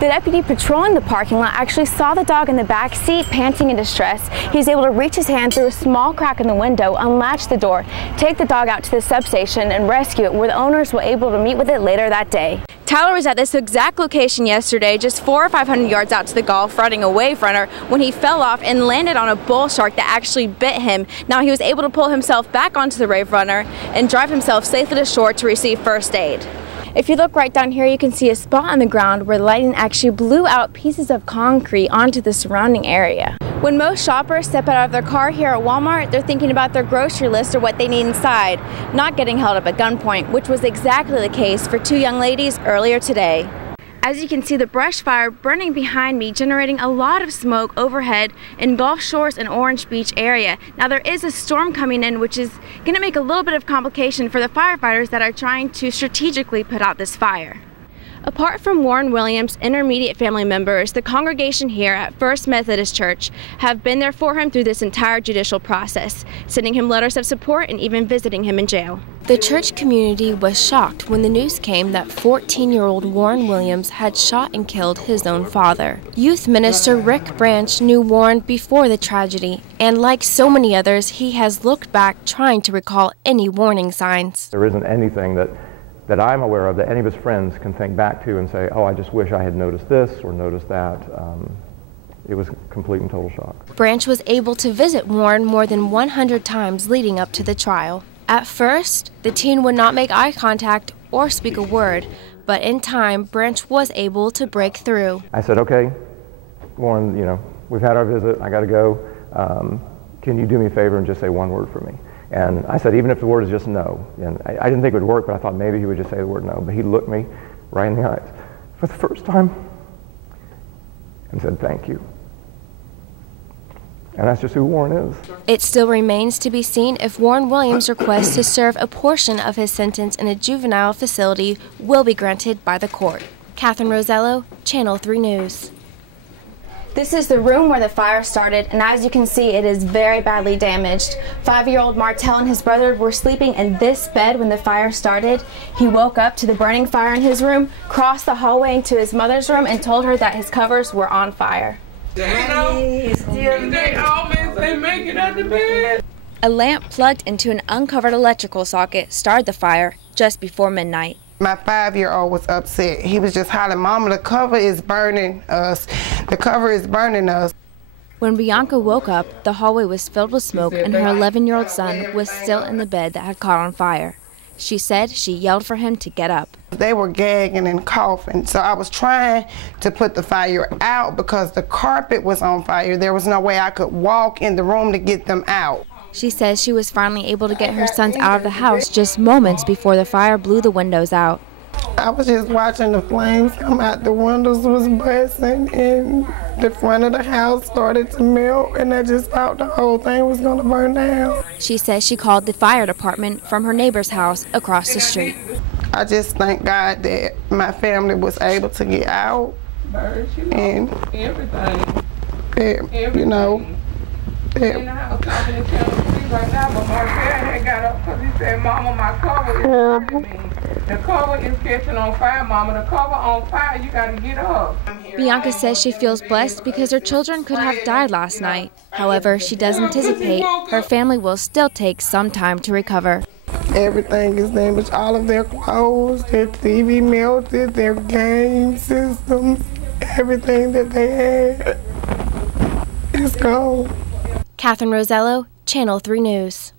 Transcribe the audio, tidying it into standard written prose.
The deputy patrolling the parking lot actually saw the dog in the back seat panting in distress. He was able to reach his hand through a small crack in the window, unlatch the door, take the dog out to the substation and rescue it, where the owners were able to meet with it later that day. Tyler was at this exact location yesterday, just 400 or 500 yards out to the golf, riding a wave runner, when he fell off and landed on a bull shark that actually bit him. Now he was able to pull himself back onto the wave runner and drive himself safely to shore to receive first aid. If you look right down here, you can see a spot on the ground where the lightning actually blew out pieces of concrete onto the surrounding area. When most shoppers step out of their car here at Walmart, they're thinking about their grocery list or what they need inside, not getting held up at gunpoint, which was exactly the case for two young ladies earlier today. As you can see, the brush fire burning behind me, generating a lot of smoke overhead in Gulf Shores and Orange Beach area. Now there is a storm coming in, which is going to make a little bit of complication for the firefighters that are trying to strategically put out this fire. Apart from Warren Williams' intermediate family members, the congregation here at First Methodist Church have been there for him through this entire judicial process, sending him letters of support and even visiting him in jail. The church community was shocked when the news came that 14-year-old Warren Williams had shot and killed his own father. Youth minister Rick Branch knew Warren before the tragedy, and like so many others, he has looked back trying to recall any warning signs. There isn't anything that I'm aware of that any of his friends can think back to and say, oh, I just wish I had noticed this or noticed that. It was complete and total shock. Branch was able to visit Warren more than 100 times leading up to the trial. At first, the teen would not make eye contact or speak a word, but in time, Branch was able to break through. I said, okay, Warren, we've had our visit, I gotta go. Can you do me a favor and just say one word for me? And I said, even if the word is just no. And I didn't think it would work, but I thought maybe he would just say the word no. But he looked me right in the eyes for the first time and said, thank you. And that's just who Warren is. It still remains to be seen if Warren Williams' request to serve a portion of his sentence in a juvenile facility will be granted by the court. Catherine Rosello, Channel 3 News. This is the room where the fire started, and as you can see, it is very badly damaged. 5-year-old Martell and his brother were sleeping in this bed when the fire started. He woke up to the burning fire in his room, crossed the hallway into his mother's room, and told her that his covers were on fire. They always say make it out the bed. A lamp plugged into an uncovered electrical socket started the fire just before midnight. My 5-year-old was upset. He was just hollering, Mama, the cover is burning us. The cover is burning us. When Bianca woke up, the hallway was filled with smoke and her 11-year-old son was still in the bed that had caught on fire. She said she yelled for him to get up. They were gagging and coughing, so I was trying to put the fire out because the carpet was on fire. There was no way I could walk in the room to get them out. She says she was finally able to get her sons out of the house just moments before the fire blew the windows out. I was just watching the flames come out, the windows was busting, and the front of the house started to melt, and I just thought the whole thing was going to burn down. She says she called the fire department from her neighbor's house across the street. I just thank God that my family was able to get out, and Everything. In the house talking to Channel 3 right now, but my dad had got up because he said, Mama, my cover is burning me. The cover is catching on fire, Mama. The cover on fire, you got to get up. Bianca says she feels blessed because her children could have died last night. However, she does anticipate her family will still take some time to recover. Everything is damaged. All of their clothes, their TV melted, their game systems, everything that they had is gone. Catherine Rosello, Channel 3 News.